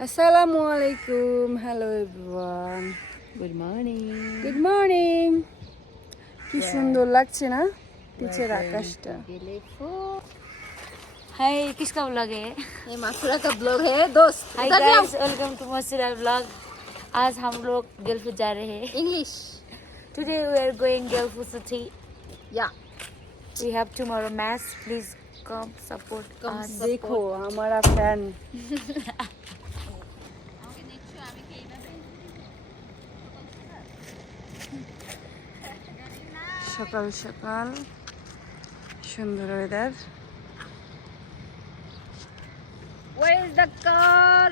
আসসালামু আলাইকুম hello everyone good morning good morning কি সুন্দর লাগছে না পিছের আকাশটা हाय किसका ब्लॉग है ये माथुरा का ब्लॉग है दोस्त hi guys welcome to Masura blog आज हम लोग गल्फ जा रहे हैं English today we are going Gulf city या we have tomorrow match please come support us देखो हमारा फैन সকাল সকাল। সুন্দর weather Where is the car?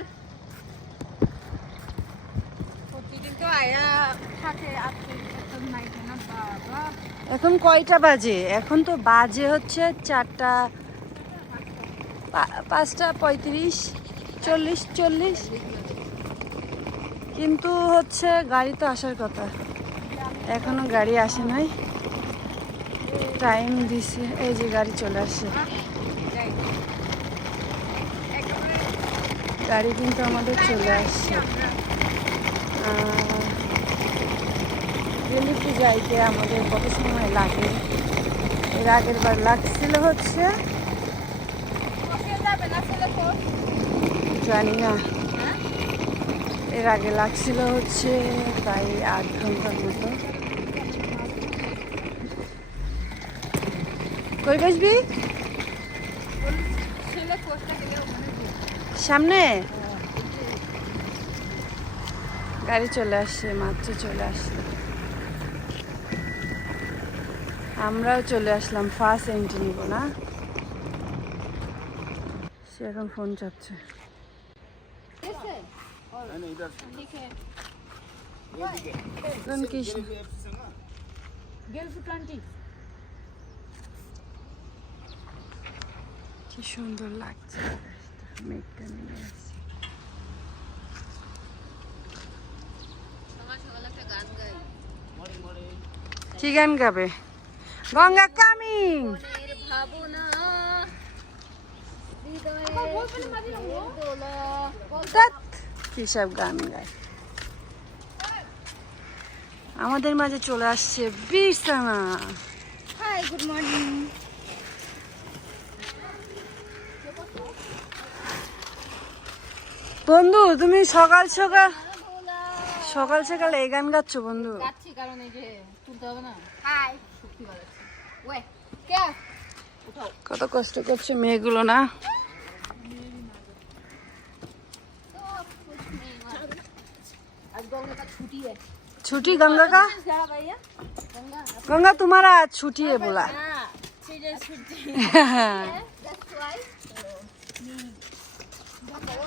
এখন কয়টা বাজে? এখন তো বাজে হচ্ছে চারটা পাঁচটা পঁয়ত্রিশ চল্লিশ চল্লিশ। কিন্তু হচ্ছে গাড়ি তো আসার কথা। এখনও গাড়ি আসে নাই। টাইম দিছে, এই যে গাড়ি চলে আসে গাড়ি কিন্তু আমাদের চলে আসছে। দিল্লিতে যাইতে আমাদের কত সময় লাগে? এর আগের বার লাগছিল হচ্ছে। জানি না। এর আগে লাগছিল হচ্ছে প্রায় আট ঘণ্টার মতো। কই বসবি সামনে? গাড়ি চলে আসছে মাত্র চলে আসছে। আমরাও চলে আসলাম ফার্স্ট এন্ট্রি নিব না? সে এখন ফোন চাচ্ছে কৃষ্ণ? কি সুন্দর লাগছে। মেঘটা নেমে আসছে কি গান গাবে? গঙ্গা কামিং কি সব গান গায়। আমাদের মাঝে চলে আসছে বিরসানা। Hi, good morning. বন্ধু তুমি সকাল সকাল সকাল সকাল এই গান গাচ্ছ বন্ধু যাচ্ছি কারণ এই যে তুলতে হবে না হাই শক্তি বাড়াচ্ছে ওয়ে কে কত কষ্ট করছে মেয়েগুলো না आज गंगा का छुट्टी है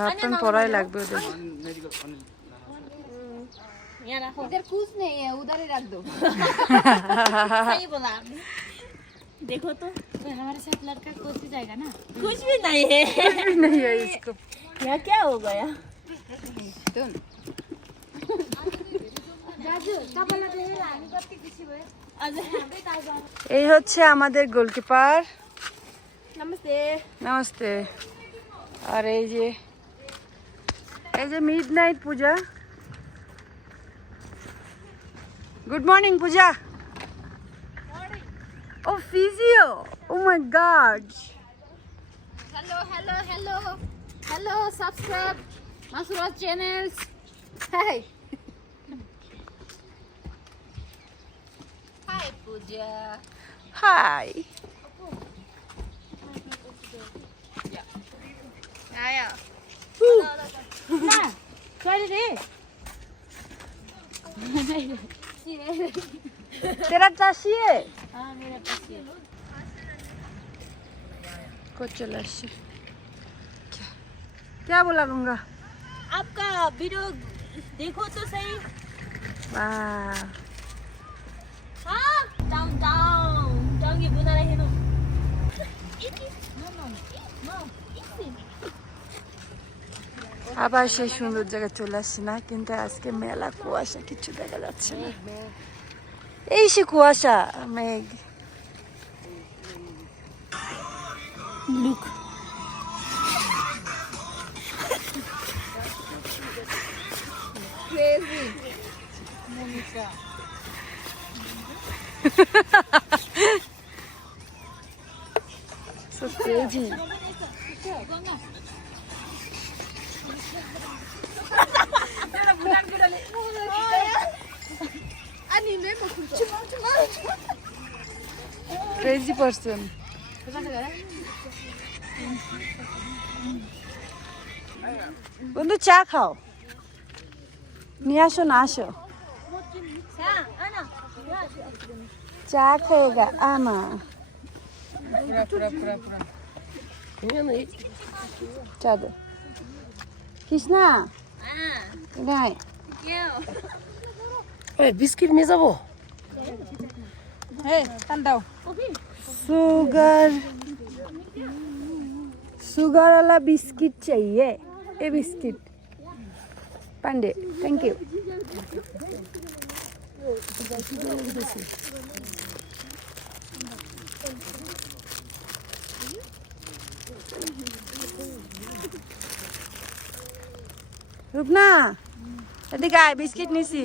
হাফ প্যান্ট পরাই লাগবে ওদের इधर कुछ नहीं है उधर ही रख दो सही बोला देखो तो हमारे साथ लड़का कुछ भी जाएगा ना कुछ भी नहीं है नहीं है इसको यहाँ क्या हो गया এই হচ্ছে আমাদের গোলকিপার। নমস্তে। আর এই যে এই যে midnight Puja. Good morning Puja. Oh physio oh my god hello hello hello hello subscribe Masura channels hi Puja. Hai. Ayo. Nah, suara deh. तेरा चासी है हाँ मेरा चासी है कुछ लस्सी क्या क्या बोला आपका वीडियो देखो तो सही वाह down. Down yung buna na hino. আবার সেই সুন্দর জায়গায় চলে আসছি না কিন্তু আজকে মেলা কুয়াশা কিছু দেখা যাচ্ছে না এই সে কুয়াশা মেঘ look Crazy. Sus Beyci. Crazy person. বন্ধু চা খাও নিয়ে আসো না চা খেয়েগা আনা চা দে কৃষ্ণা हाँ নাই क्यों বিস্কিট নিয়ে যাবো सुगर सुगर वाला बिस्किट चाहिए ये biscuit Pandey thank you Rupna এদিকে আয় বিস্কিট নিছি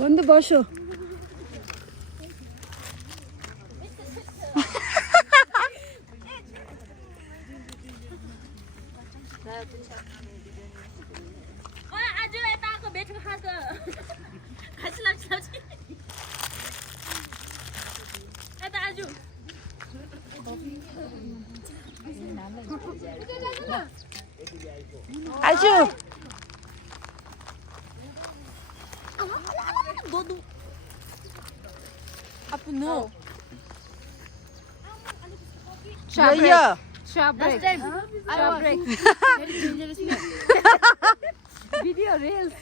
বন্ধু বসো। दोदु Yo, yo. Last time. Shop break. Video reels.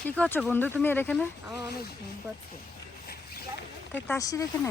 কি করছ বন্ধু তুমি এর এখানে অনেক ঘুম পাচ্ছে তাই তাসির এখানে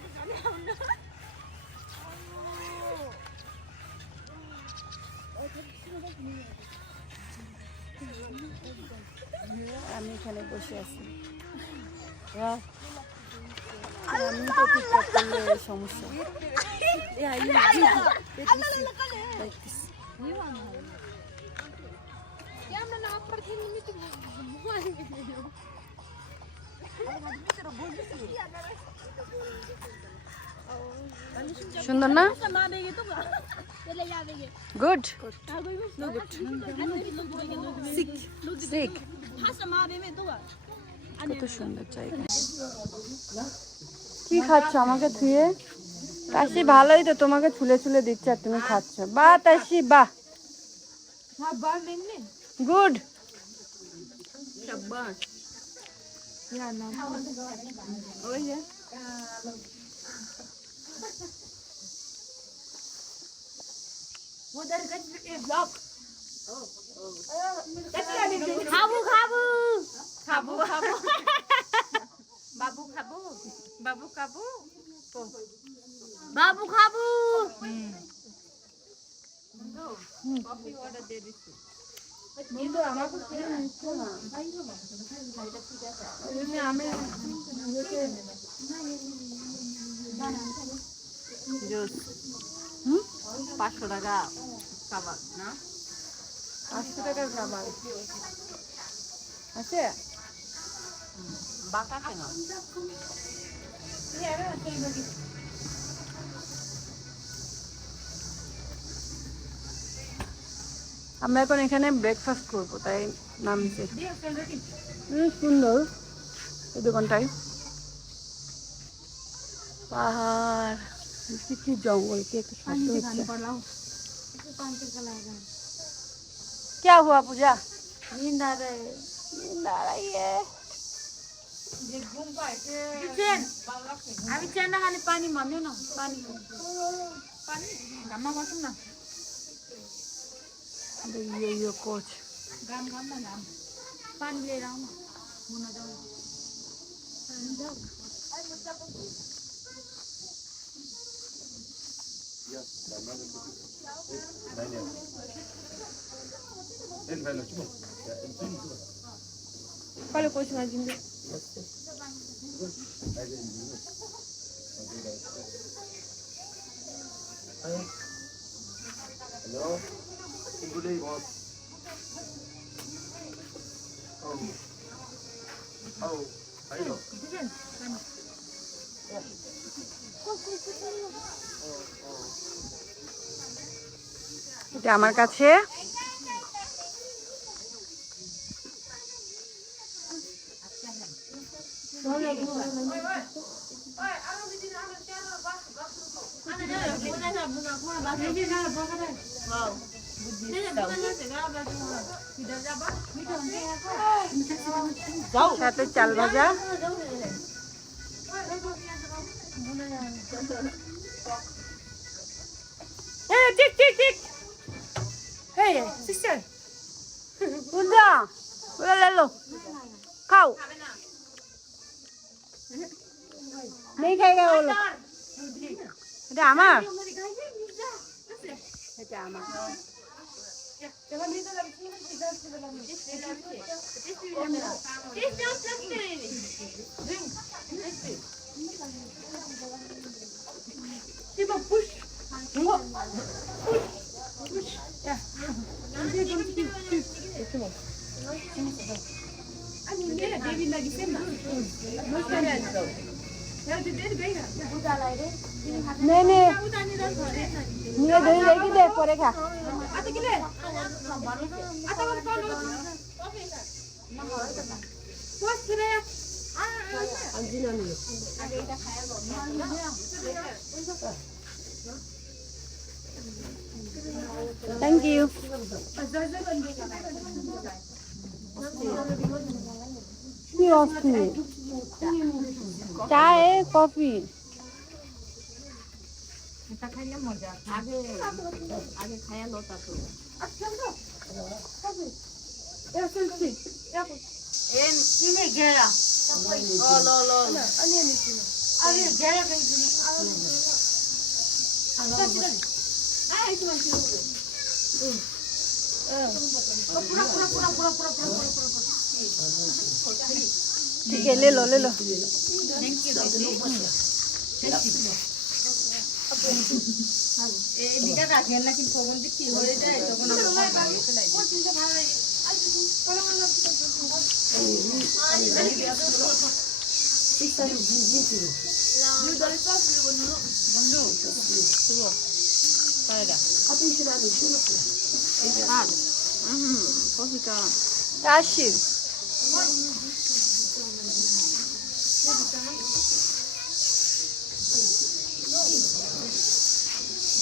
this. সুন্দর না? গুড কত সুন্দর জায়গা। কি খাচ্ছ? আমাকে ধুয়ে? তাসি ভালোই তো তোমাকে ছুলে ছুলে দিচ্ছে আর তুমি খাচ্ছ। বা তাসি বাহ। গুড। খাব খাব। খাব খাব। বাবু খাব? বাবু খাব? বাবু খাব। পাঁচশো টাকা খাবার না? পাঁচশো টাকার খাবার। আছে? বাঁকা কেন আমরা এখন এখানে ব্রেকফাস্ট করবো তাই নামছে উম, সুন্দর এই দোকানটাই পাহাড় কি কি জঙ্গল কি একটা শব্দ হচ্ছে क्या हुआ पूजा नींद आ रहा है नींद आ रही है हामी चिया नखाने पानी भन्यो न पानी पानी घाममा बसौँ न ये ये कोच घाम घाम न घाम पानी लिएर आउँ न मुना जाउँ कहिले कोचमा जिन्दे Hello? Oh. Oh. এটা আমার কাছে সাথে চাল ভাজা ওরা লেলো খাও নেই খাইগা বলো এটা আমার এটা আমার নে নে নিয়ে ধরে রেখে দে পরে খা থ্যাংক ইউ কি অস্থির চায়ে কফি। এটা খাইলে মজা। আগে আগে খাইয়া লতা তো এন ইনে গেরা ও লো লো আরে গেরা কই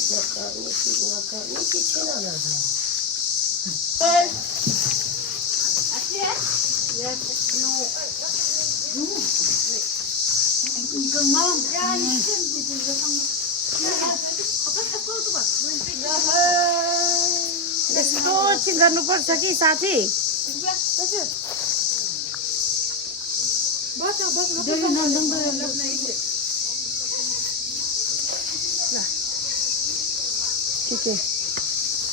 macarrão aqui, macarrão que tira nada. Ai. É? যে কি হয়ে যায় তখন রাশি यस्तो एकछिन गर्नुपर्छ कि साथी ठीक है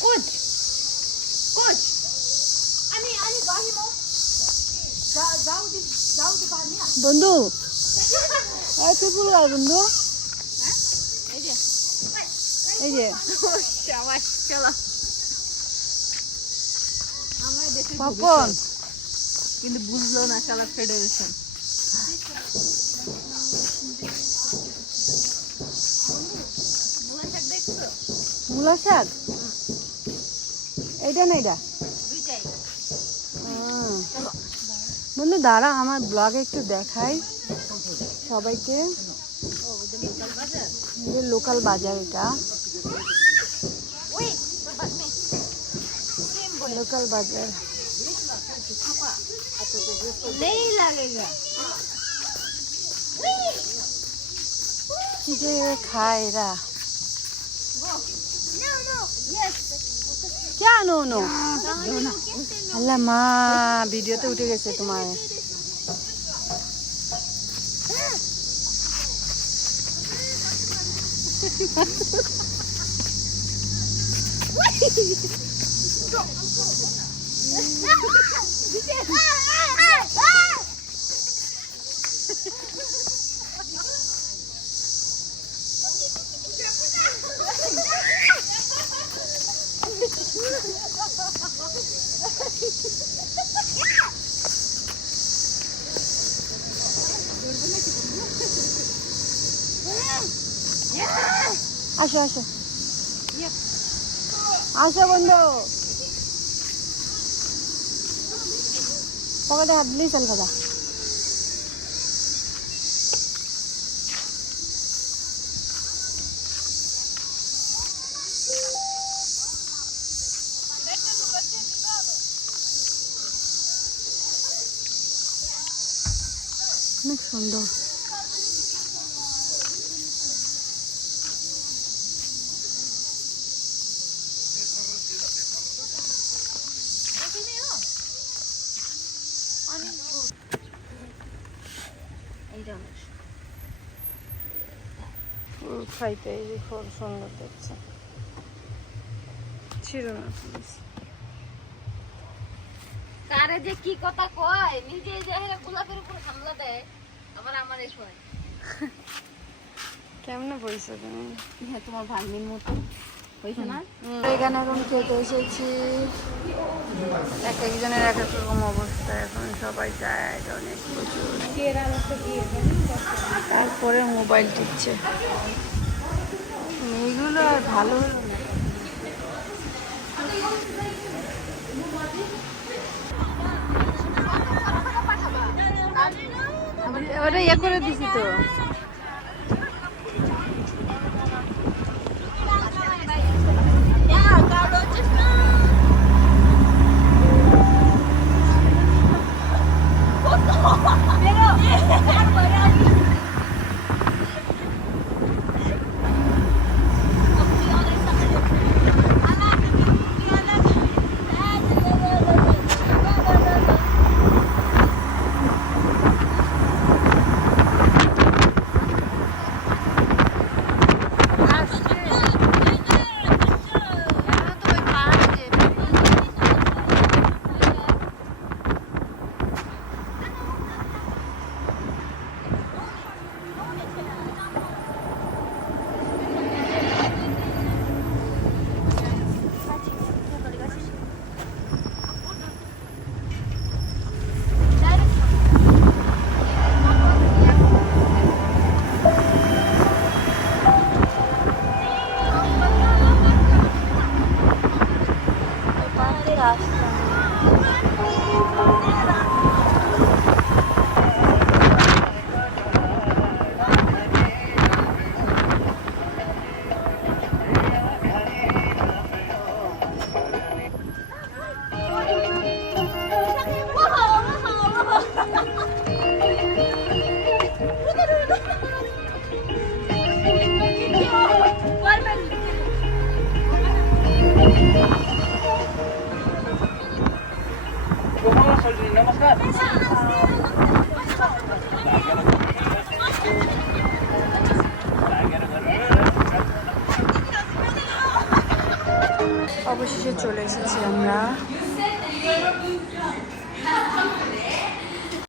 कोच कोच বন্ধু এই চুপুর গাল বন্ধু এই যে পপকর্ন কিন্তু বুঝলো না শালা ফেডারেশন মূলা শাক? এইটা না এটা বন্ধু দাঁড়া আমার ব্লগে একটু দেখাই সবাইকে। লোকাল বাজার এটা। লোকাল বাজার। 그 사과. 아, 저거 내일 나겠네. 길을 가이라. क्या नो नो अल्लाह माँ वीडियो तो उठे कैसे तुम्हारे Wait! ভিডিওতে উঠে গেছে তোমার আসো আসো আসো বন্ধু পকেটে হাত দিলেই চাল খাবা অনেক সুন্দর। খাইতে এই যে ফুল সুন্দর দেখছে। ছিল না কারে যে কি কথা কয় নিজে যে হেরা গোলাপের উপর হামলা দেয় আবার আমার এই কয় কেমনে বইছো তুমি হ্যাঁ তোমার ভাগ্নির মতো। না? এখানে খেতে এসেছি। এক একজনের এক এক রকম অবস্থা এখন সবাই যায় অনেক প্রচুর। তারপরে মোবাইল টিপছে। মেয়েগুলো আর ভালো হলো ওটা ইয়ে করে দিছি তো।